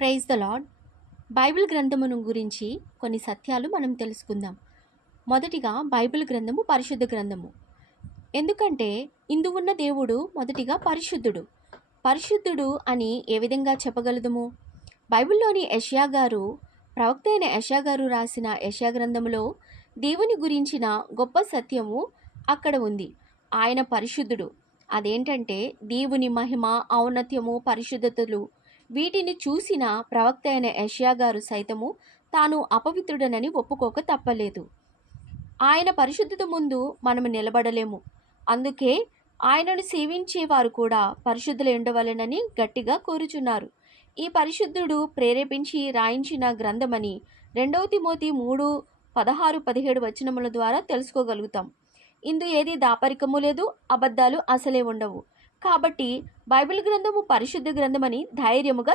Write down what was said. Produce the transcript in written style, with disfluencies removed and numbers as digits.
Praise the lord. Bible గ్రంథమును గురించి కొన్ని సత్యాలు మనం తెలుసుకుందాం. మొదటిగా బైబిల్ గ్రంథము పరిశుద్ధ గ్రంథము. ఎందుకంటే ఇందు ఉన్న దేవుడు మొదటిగా పరిశుద్ధుడు. పరిశుద్ధుడు అని ఏ విధంగా చెప్పగలదుము? బైబిల్లోని యెషయా గారు, ప్రవక్త అయిన యెషయా గారు రాసిన యెషయా గ్రంథములో దేవుని గురించిన గొప్ప సత్యము అక్కడ ఉంది. ఆయన పరిశుద్ధుడు. అదేంటంటే దేవుని మహిమ, ఔన్నత్యము, పరిశుద్ధతలు వీటిని చూసిన ప్రవక్త అయిన యెషయా గారు సైతము తాను అపవిత్రుడనని ఒప్పుకోక తప్పలేదు. ఆయన పరిశుద్ధత ముందు మనము నిలబడలేము. అందుకే ఆయనను సేవించే వారు కూడా పరిశుద్ధులు ఉండవలెనని గట్టిగా కోరుచున్నారు. ఈ పరిశుద్ధుడు ప్రేరేపించి రాయించిన గ్రంథమని 2 తిమోతి 3:16-17 వచనముల ద్వారా తెలుసుకోగలుగుతాం. ఇందు ఏది దాపరికము లేదు, అబద్ధాలు అసలే ఉండవు. కాబట్టి బైబిల్ గ్రంథము పరిశుద్ధ గ్రంథమని ధైర్యముగా